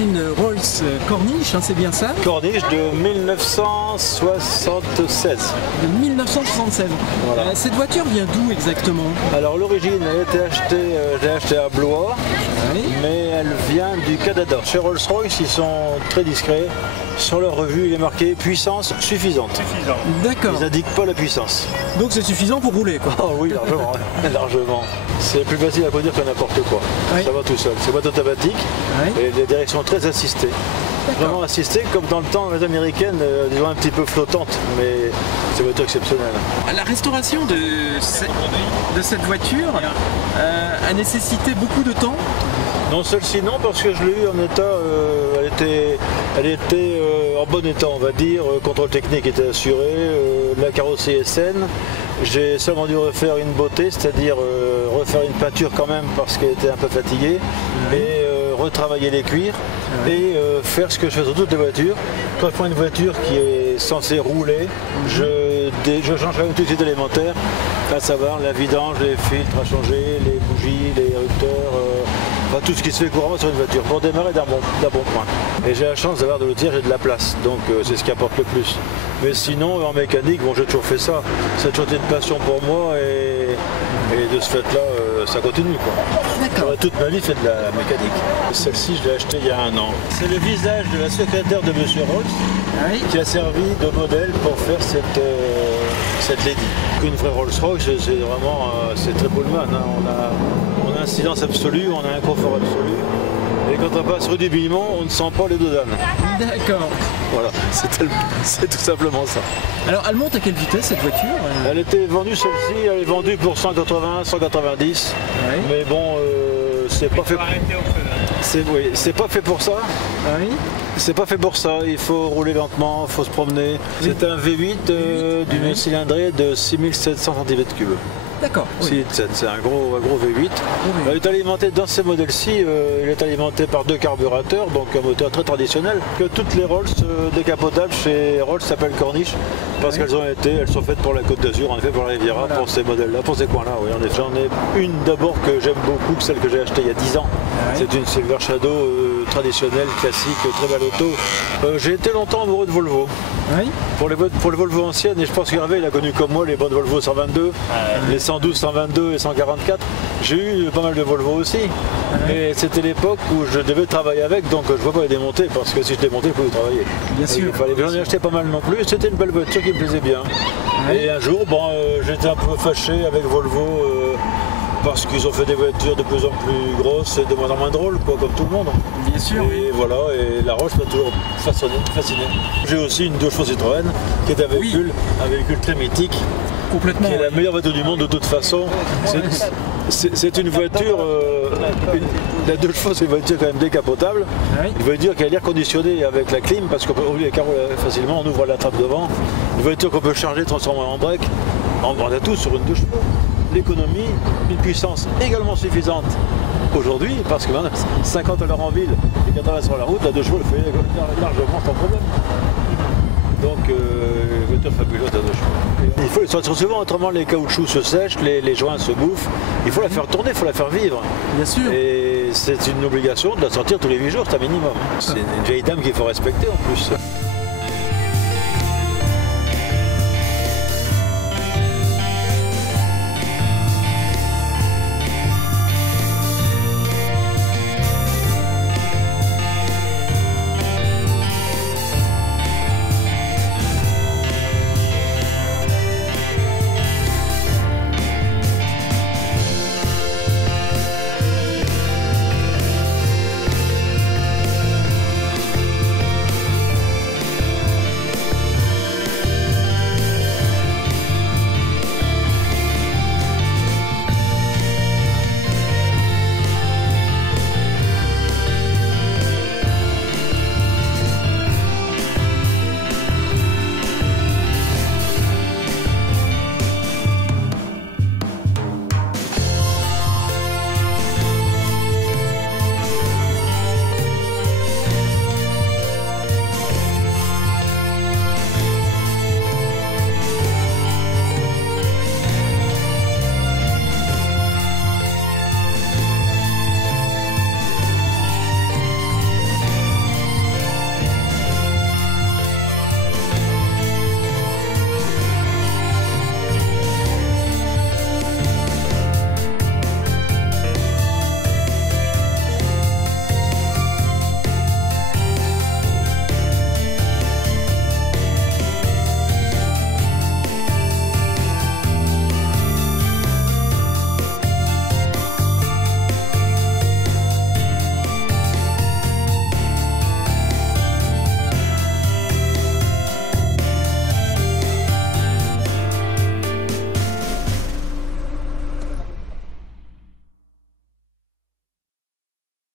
une Rolls Corniche, hein, c'est bien ça? Corniche de 1976. De 1976. Voilà. Cette voiture vient d'où exactement? Alors l'origine, elle a été achetée, je l'ai achetée à Blois, mais elle vient du Canada. Chez Rolls-Royce, ils sont très discrets. Sur leur revue, il est marqué puissance suffisante. D'accord. Ils n'indiquent pas la puissance. Donc c'est suffisant pour rouler, quoi. Oh oui, largement. Largement. C'est plus facile à conduire que n'importe quoi. Oui. Ça va tout seul. C'est boîte automatique et les directions très assistées. Vraiment assistées, comme dans le temps, les américaines, disons un petit peu flottantes, mais c'est une voiture exceptionnelle. La restauration de cette voiture a nécessité beaucoup de temps. Non, celle-ci non, parce que je l'ai eu en état, elle était en bon état, on va dire, contrôle technique était assuré, la carrosserie est saine. J'ai seulement dû refaire une beauté, c'est-à-dire refaire une peinture quand même parce qu'elle était un peu fatiguée, et retravailler les cuirs, et faire ce que je fais sur toutes les voitures. Quand je prends une voiture qui est censée rouler, je change tout de suite élémentaire, à savoir la vidange, les filtres à changer, les bougies, les érupteurs, tout ce qui se fait couramment sur une voiture pour démarrer d'un bon point. Et j'ai la chance d'avoir de l'outillage et de la place, donc c'est ce qui apporte le plus. Mais sinon, en mécanique, bon, j'ai toujours fait ça. Ça a toujours été une passion pour moi et de ce fait-là, ça continue, quoi. J'aurais toute ma vie fait de la mécanique. Celle-ci, je l'ai achetée il y a 1 an. C'est le visage de la secrétaire de M. Rolls qui a servi de modèle pour faire cette Lady. Une vraie Rolls-Royce, c'est vraiment, c'est très Pullman. Hein. On a un silence absolu, on a un confort absolu. Et quand on passe rue du Billemont, on ne sent pas les dodanes. D'accord. Voilà, c'est tout simplement ça. Alors, elle monte à quelle vitesse cette voiture? Elle était vendue, celle-ci, elle est vendue pour 180, 190. Mais bon, c'est pas fait. C'est pas fait pour ça. C'est pas fait pour ça. Il faut rouler lentement, il faut se promener. C'est un V8 d'une cylindrée de 6700 cm3. D'accord. C'est un gros V8. Il est alimenté dans ces modèles-ci, il est alimenté par 2 carburateur, donc un moteur très traditionnel. Que toutes les Rolls décapotables chez Rolls s'appellent Corniche parce elles sont faites pour la Côte d'Azur, en effet pour la Riviera, pour ces modèles-là, pour ces coins-là. Oui, j'en ai une d'abord que j'aime beaucoup, celle que j'ai achetée il y a 10 ans. C'est une Silver Shadow traditionnelle, classique, très belle auto. J'ai été longtemps amoureux de Volvo. Pour les Volvo anciennes, et je pense qu'Hervé il a connu comme moi les bonnes Volvo 122, les 112, 122 et 144. J'ai eu pas mal de Volvo aussi, et c'était l'époque où je devais travailler avec, donc je ne pouvais pas les démonter, parce que si je démontais, je pouvais travailler. Bien sûr. J'en ai acheté pas mal non plus, c'était une belle voiture qui me plaisait bien. Et un jour, j'étais un peu fâché avec Volvo, parce qu'ils ont fait des voitures de plus en plus grosses et de moins en moins drôles, quoi, comme tout le monde. Bien sûr. Et voilà, et la Roche m'a toujours fasciné. J'ai aussi une 2 chevaux Citroën, qui est un véhicule très mythique. Complètement. Qui est la meilleure voiture du monde de toute façon. C'est une voiture, la 2 chevaux, c'est une voiture quand même décapotable. Une voiture qui a l'air conditionné avec la clim, parce qu'on peut ouvrir les carreaux facilement, on ouvre la trappe devant. Une voiture qu'on peut charger, transformer en break. On a tout sur une 2 chevaux. L'économie, une puissance également suffisante aujourd'hui, parce que 50 à l'heure en ville et 80 sur la route, la 2 chevaux le fait largement sans problème. Donc, voiture fabuleuse à 2 chevaux. Il faut les sortir souvent, autrement les caoutchoucs se sèchent, les joints se bouffent. Il faut la faire tourner, il faut la faire vivre. Bien sûr. Et c'est une obligation de la sortir tous les 8 jours, c'est un minimum. C'est une vieille dame qu'il faut respecter en plus.